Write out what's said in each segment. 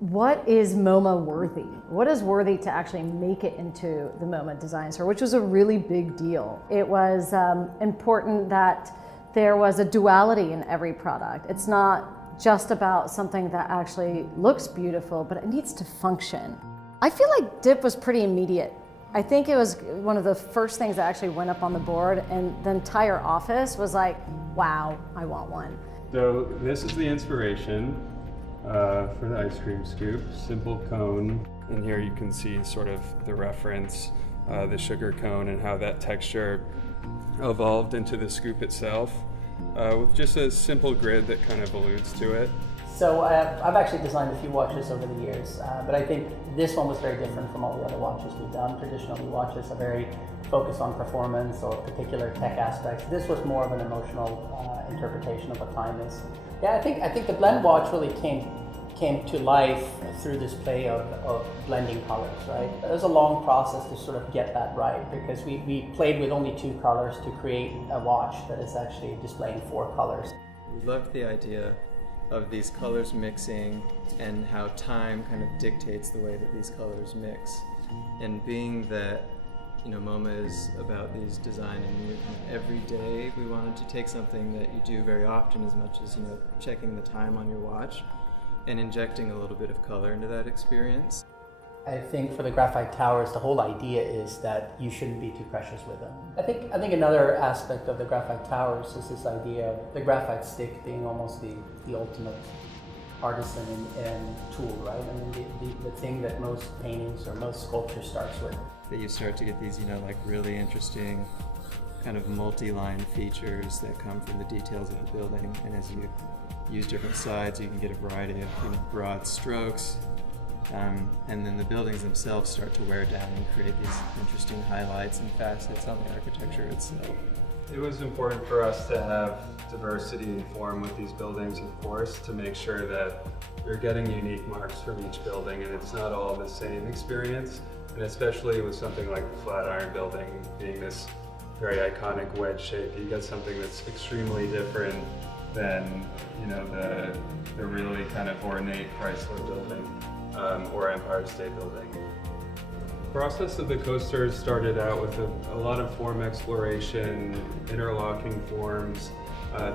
what is MoMA worthy? What is worthy to actually make it into the MoMA Design Store, which was a really big deal. It was important that there was a duality in every product. It's not just about something that actually looks beautiful, but it needs to function. I feel like dip was pretty immediate. I think it was one of the first things that actually went up on the board, and the entire office was like, wow, I want one. So this is the inspiration for the ice cream scoop, simple cone. And here you can see sort of the reference, the sugar cone, and how that texture evolved into the scoop itself, with just a simple grid that kind of alludes to it. So I've actually designed a few watches over the years, but I think this one was very different from all the other watches we've done. Traditionally, watches are very focused on performance or particular tech aspects. This was more of an emotional interpretation of what time is. Yeah, I think the blend watch really came to life through this play of blending colors, right? It was a long process to sort of get that right, because we played with only 2 colors to create a watch that is actually displaying 4 colors. We loved the idea of these colors mixing and how time kind of dictates the way that these colors mix. And being that, you know, MoMA is about these design and every day, we wanted to take something that you do very often, as much as, you know, checking the time on your watch, and injecting a little bit of color into that experience. I think for the graphite towers, the whole idea is that you shouldn't be too precious with them. I think another aspect of the graphite towers is this idea of the graphite stick being almost the ultimate artisan and tool, right? I mean, the thing that most paintings or most sculpture starts with. That you start to get these, you know, like really interesting kind of multi-line features that come from the details of the building, and as you use different sides, you can get a variety of, you know, broad strokes. And then the buildings themselves start to wear down and create these interesting highlights and facets on the architecture itself. It was important for us to have diversity in form with these buildings, of course, to make sure that you're getting unique marks from each building and it's not all the same experience. And especially with something like the Flatiron building being this very iconic wedge shape, you get something that's extremely different than, you know, the really kind of ornate Chrysler building. Or Empire State Building. The process of the coasters started out with a lot of form exploration, interlocking forms,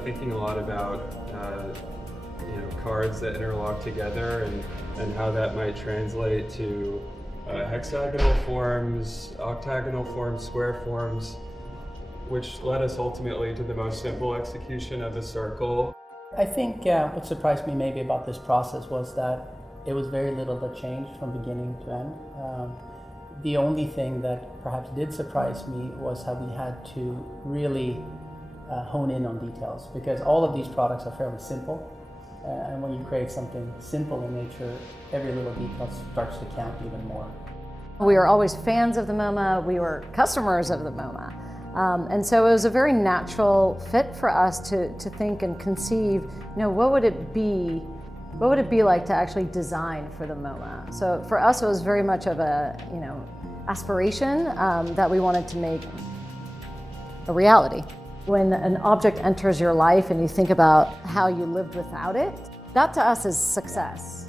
thinking a lot about you know, cards that interlock together and how that might translate to hexagonal forms, octagonal forms, square forms, which led us ultimately to the most simple execution of a circle. I think what surprised me maybe about this process was that it was very little that changed from beginning to end. The only thing that perhaps did surprise me was how we had to really hone in on details, because all of these products are fairly simple. And when you create something simple in nature, every little detail starts to count even more. We were always fans of the MoMA, we were customers of the MoMA. And so it was a very natural fit for us to think and conceive, you know, what would it be like to actually design for the MoMA? So for us, it was very much of a, you know, aspiration that we wanted to make a reality. When an object enters your life and you think about how you lived without it, that to us is success.